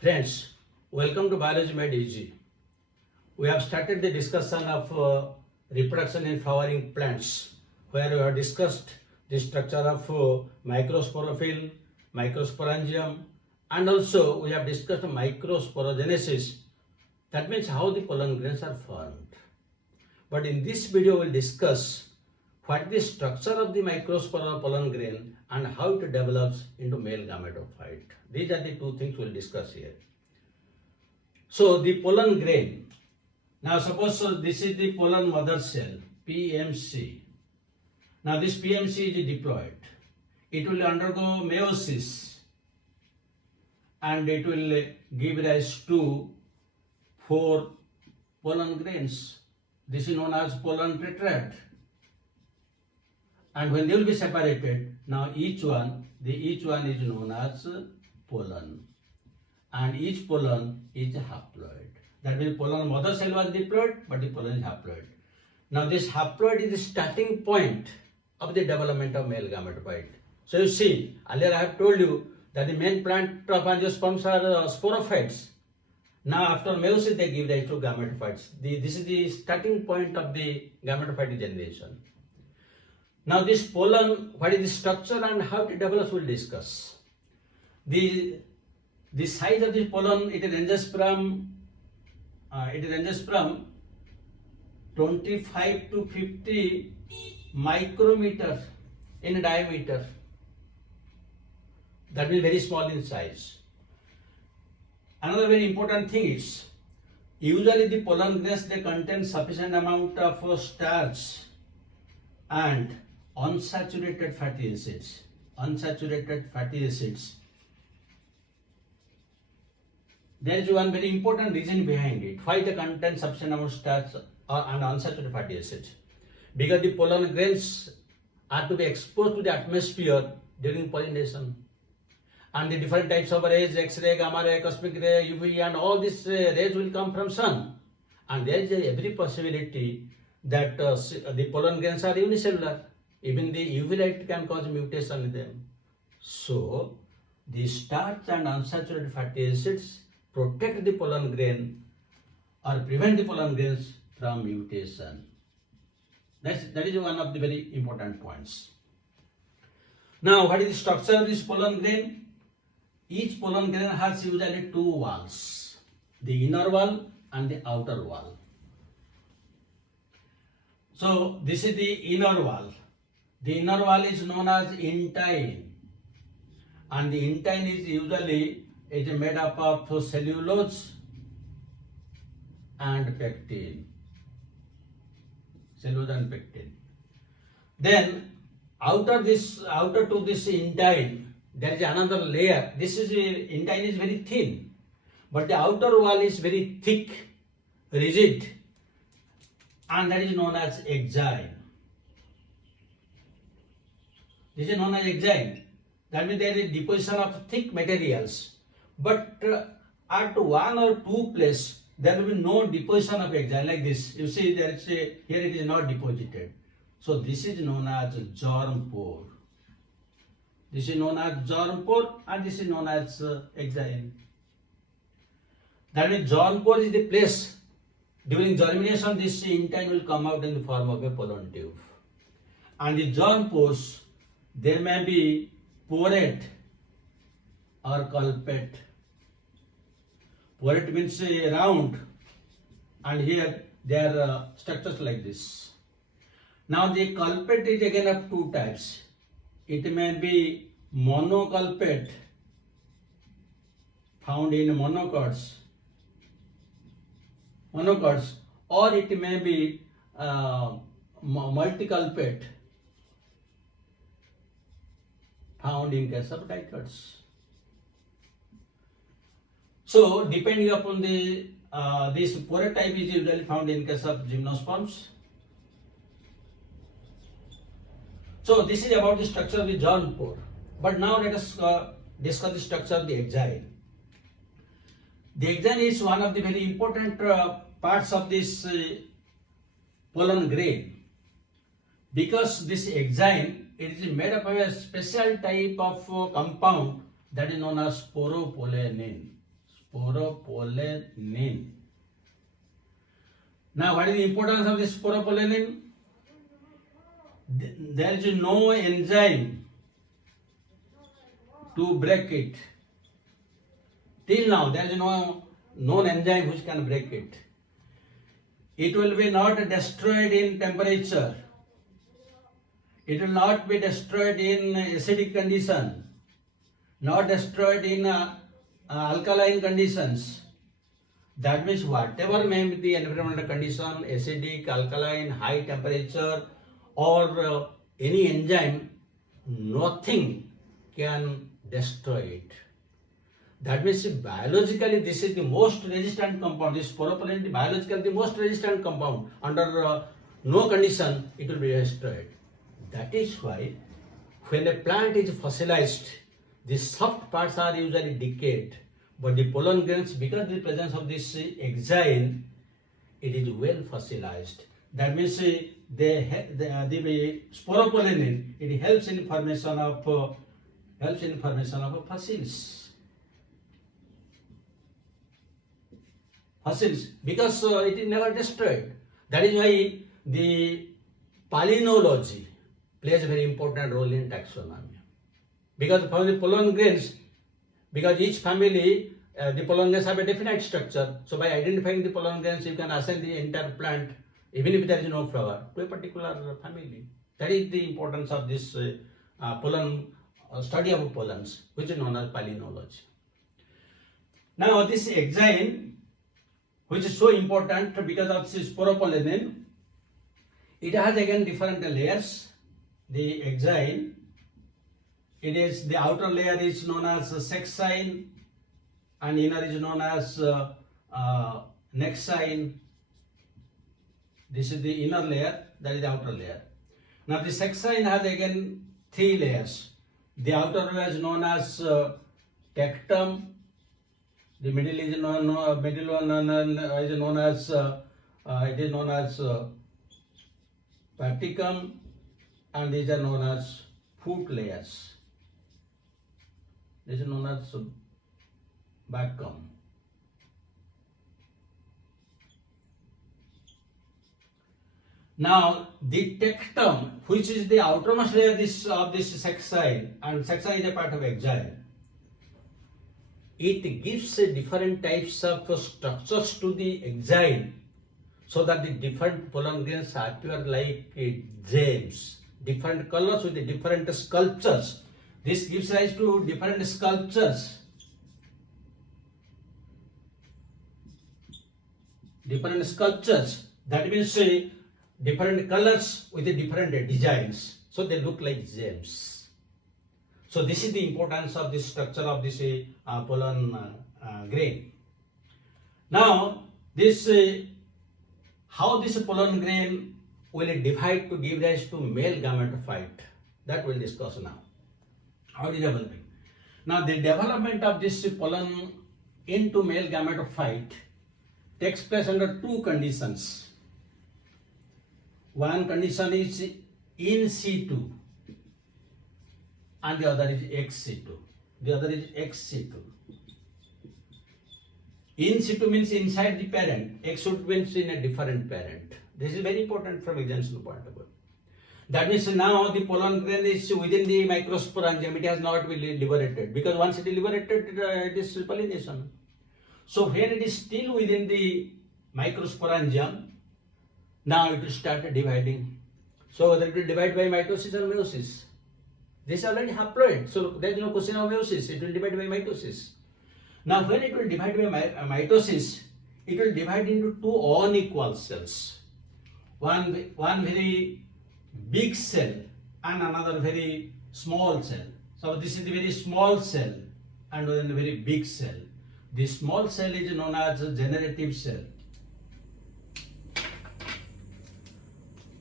Friends, welcome to Biology Made Easy. We have started the discussion of reproduction in flowering plants, where we have discussed the structure of microsporophyll, microsporangium, and also we have discussed microsporogenesis. That means how the pollen grains are formed. But in this video, we will discuss what is the structure of the microspore pollen grain and how it develops into male gametophyte. These are the two things we will discuss here. So the pollen grain. Now suppose this is the pollen mother cell, PMC. Now this PMC is diploid. It will undergo meiosis and it will give rise to 4 pollen grains. This is known as pollen tetrad. And when they will be separated, now each one is known as pollen. And each pollen is haploid. That means pollen mother cell was diploid, but the pollen is haploid. Now this haploid is the starting point of the development of male gametophyte. So you see, earlier I have told you that the main plant of angiosperms are sporophytes. Now after meiosis they give rise to gametophytes. This is the starting point of the gametophyte generation. Now this pollen, what is the structure and how it develops, we will discuss. The size of the pollen, it ranges from 25 to 50 micrometer in diameter. That means very small in size. Another very important thing is, usually the pollen grains, they contain sufficient amount of starch and unsaturated fatty acids. There is one very important reason behind it. Why they contain sufficient amount of starch and unsaturated fatty acids? Because the pollen grains are to be exposed to the atmosphere during pollination. And the different types of rays, X-ray, gamma ray, cosmic ray, UV, and all these rays will come from sun. And there is every possibility that the pollen grains are unicellular. Even the UV light can cause mutation in them. So, the starch and unsaturated fatty acids protect the pollen grain or prevent the pollen grains from mutation. That is one of the very important points. Now, what is the structure of this pollen grain? Each pollen grain has usually 2 walls, the inner wall and the outer wall. So, this is the inner wall. The inner wall is known as intine, and the intine is usually made up of cellulose and pectin. Then outer to this intine, there is another layer. This is intine is very thin, but the outer wall is very thick, rigid, and that is known as exine. This is known as exine. That means there is deposition of thick materials. But at 1 or 2 places, there will be no deposition of exine like this. You see, there is here it is not deposited. So this is known as germpore. This is known as germpore and this is known as exine. That means germpore is the place during germination this intine will come out in the form of a pollen tube. And the germpores, there may be porate or culpate. Porate means round, and here there are structures like this. Now the culpate is again of 2 types. It may be monoculpate, found in monocots, or it may be multiculpate, found in case of dicots. So, depending upon the this porate type is usually found in case of gymnosperms. So, this is about the structure of the germpore. But now let us discuss the structure of the exine. The exine is one of the very important parts of this pollen grain, because this exine, it is made up of a special type of compound that is known as sporopollenin. sporopollenin. Now, what is the importance of this sporopollenin? There is no enzyme to break it. Till now, there is no known enzyme which can break it. It will be not destroyed in temperature. It will not be destroyed in acidic condition, not destroyed in alkaline conditions. That means whatever may be the environmental condition, acidic, alkaline, high temperature, or any enzyme, nothing can destroy it. That means biologically this is the most resistant compound. This sporopollenin is biologically the most resistant compound. Under no condition it will be destroyed. That is why when a plant is fossilized, the soft parts are usually decayed, but the pollen grains, because of the presence of this exine, it is well fossilized. That means the sporopollenin, it helps in formation of fossils. Because it is never destroyed. That is why the palynology plays a very important role in taxonomy. Because from the pollen grains, because each family, the pollen grains have a definite structure. So by identifying the pollen grains, you can assign the entire plant, even if there is no flower, to a particular family. That is the importance of this study of pollens, which is known as palynology. Now this exine, which is so important because of this sporopollenin, it has again different layers. The exine, it is the outer layer is known as sexine and inner is known as nexine. This is the inner layer, that is the outer layer. Now the sexine has again 3 layers. The outer layer is known as tectum. The middle is known as paticum, and these are known as foot layers. This is known as bacum. Now the tectum, which is the outermost layer of this sexine, and sexine is a part of exine, it gives different types of structures to the exine, so that the different pollen grains appear like gems, different colors with the different sculptures. This gives rise to different sculptures. Different sculptures, that means different colors with the different designs, so they look like gems. So this is the importance of this structure of this pollen grain. Now this how this pollen grain will divide to give rise to male gametophyte, that we'll discuss now. How it is developing. Now the development of this pollen into male gametophyte takes place under 2 conditions. One condition is in situ and the other is exsitu. In situ means inside the parent, exsitu means in a different parent. This is very important from examination point of view. That means now the pollen grain is within the microsporangium, it has not been liberated, because once it is liberated, it is pollination. So when it is still within the microsporangium, now it will start dividing. So whether it will divide by mitosis or meiosis. This is already haploid, so there is no question of meiosis, it will divide by mitosis. Now when it will divide by mitosis, it will divide into 2 unequal cells. One very big cell and another very small cell. So this is the very small cell and then a very big cell. The small cell is known as a generative cell.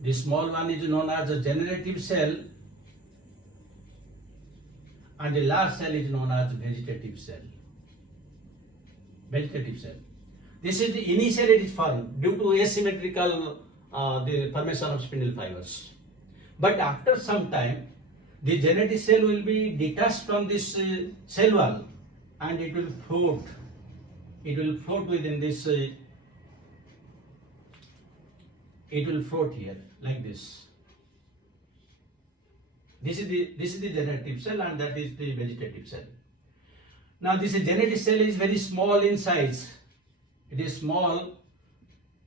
The small one is known as a generative cell, and the large cell is known as vegetative cell. This is the initially it is formed due to asymmetrical the formation of spindle fibers. But after some time, the genetic cell will be detached from this cell wall and it will float it will float within this, it will float here like this. This is the generative cell and that is the vegetative cell. Now this generative cell is very small in size. It is small,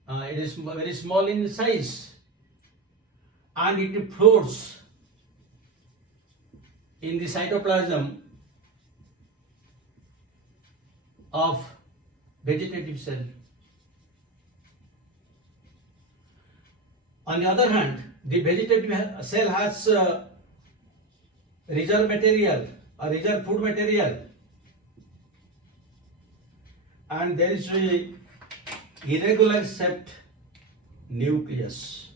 it is very small in size, and it floats in the cytoplasm of vegetative cell. On the other hand, the vegetative cell has reserve material or reserve food material, and there is a irregular shaped nucleus.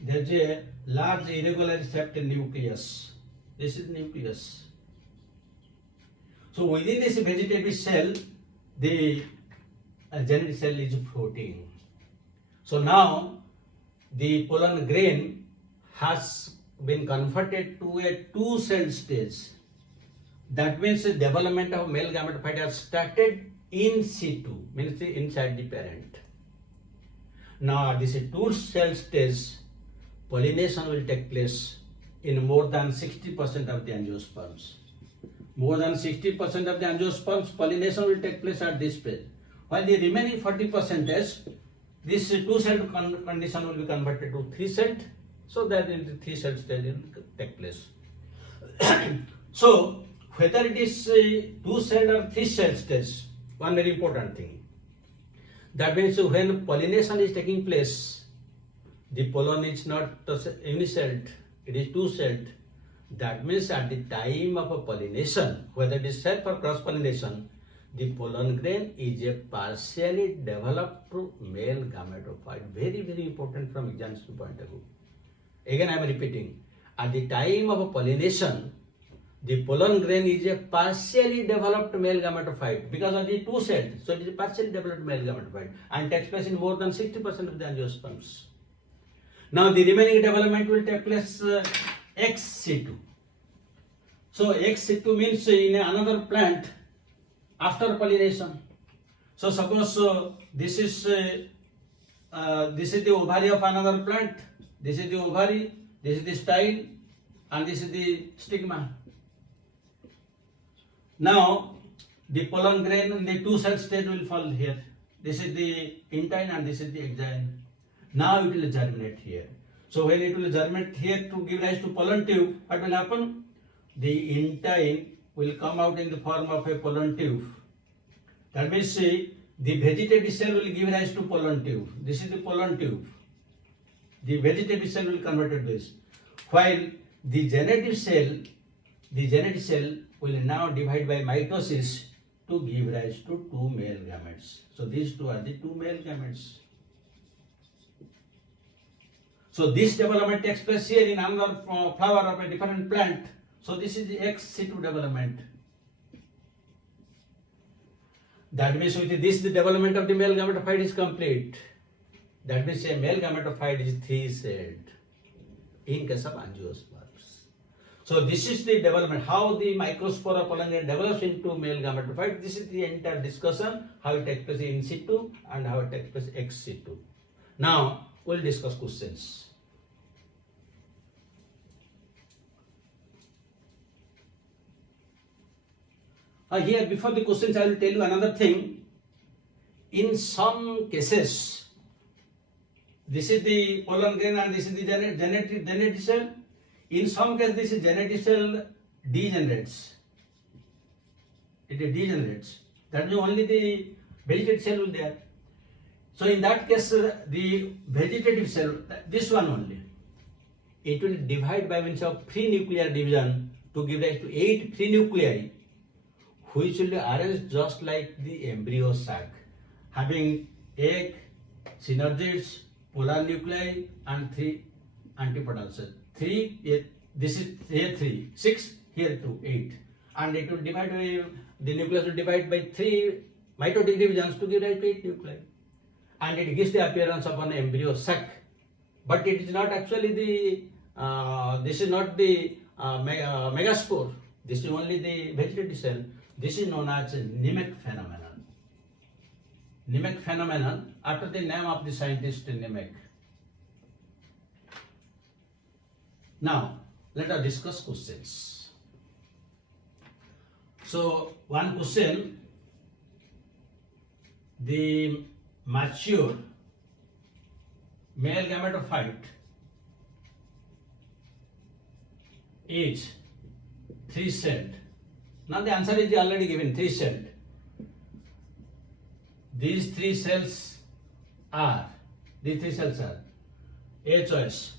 There is a large irregular shaped nucleus. This is nucleus. So within this vegetative cell, the generative cell is floating. So now the pollen grain has been converted to a two-celled stage. That means the development of male gametophyte has started in situ, means inside the parent. Now this two-cell stage, pollination will take place in more than 60% of the angiosperms. More than 60% of the angiosperms, pollination will take place at this stage. While the remaining 40%, this two-celled condition will be converted to three-celled, so that in the three-celled stage will take place. So whether it is two-celled or three-celled stage, one very important thing. That means when pollination is taking place, the pollen is not unicelled, it is two-celled. That means at the time of a pollination, whether it is self or cross-pollination, the pollen grain is a partially developed male gametophyte. Very, very important from examination point of view. Again, I am repeating. At the time of a pollination, the pollen grain is a partially developed male gametophyte because of the two-celled. So it is a partially developed male gametophyte and takes place in more than 60% of the angiosperms. Now the remaining development will take place ex situ. So ex situ means in another plant after pollination. So suppose this is the ovary of another plant. This is the ovary, this is the style, and this is the stigma. Now the pollen grain in the two-cell stage will fall here. This is the intine and this is the exine. Now it will germinate here. So when it will germinate here to give rise to pollen tube, what will happen? The intine will come out in the form of a pollen tube. That means the vegetative cell will give rise to pollen tube. This is the pollen tube. The vegetative cell will convert to this. While the generative cell will now divide by mitosis to give rise to two male gametes. So these two are the two male gametes. So this development takes place here in another flower of a different plant. So this is the ex situ development. That means with this the development of the male gametophyte is complete. That means a male gametophyte is three-celled in case of angiosperms. So this is the development, how the microspora pollen develops into male gametophyte. This is the entire discussion, how it takes place in situ and how it takes place ex situ. Now we'll discuss questions. Here before the questions I will tell you another thing. In some cases, this is the pollen grain and this is the genetic cell. In some cases, this is genetic cell degenerates. It degenerates. That means only the vegetative cell will be there. So in that case, the vegetative cell, this one only, it will divide by means of free nuclear division to give rise to 8 free nuclei, which will be arranged just like the embryo sac, having egg, synergids, polar nuclei, and 3 antipodal cells. 3, this is here 3, 6, here 2, 8. And it will divide by, the nucleus will divide by 3 mitotic divisions to give rise to 8 nuclei. And it gives the appearance of an embryo sac. But it is not actually the, this is not the megaspore. This is only the vegetative cell. This is known as a Nemec phenomenon. Nemec phenomenon after the name of the scientist Nemec. Now, let us discuss questions. So, one question, the mature male gametophyte is 3-celled. Now the answer is already given, 3-celled. These three cells are A choice,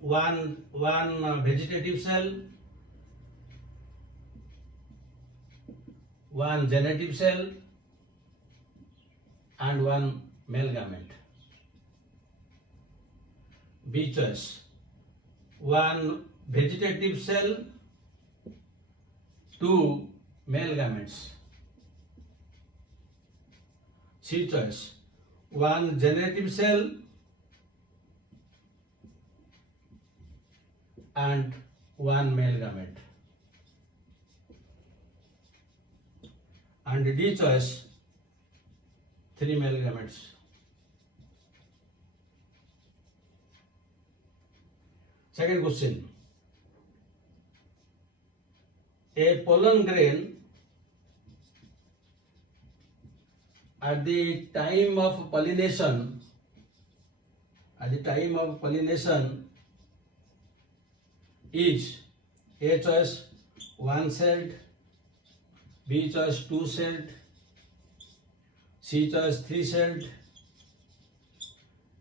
one vegetative cell, one generative cell, and one male gamete. B choice, one vegetative cell, two male gametes. C choice, one generative cell and one male gamete. And D choice, three male gametes. Second question, a pollen grain at the time of pollination is A choice 1-celled, B choice 2-celled, C choice 3-celled,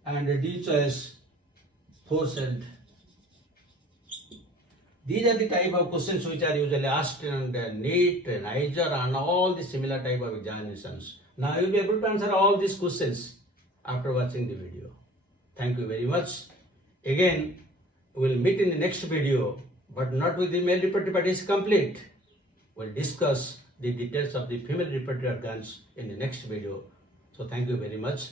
and D choice 4-celled. These are the type of questions which are usually asked in NEET, NIGER, and all the similar type of examinations. Now you will be able to answer all these questions after watching the video. Thank you very much. Again, we will meet in the next video, but not with the male reproductive, but is complete. We will discuss the details of the female reproductive organs in the next video. So thank you very much.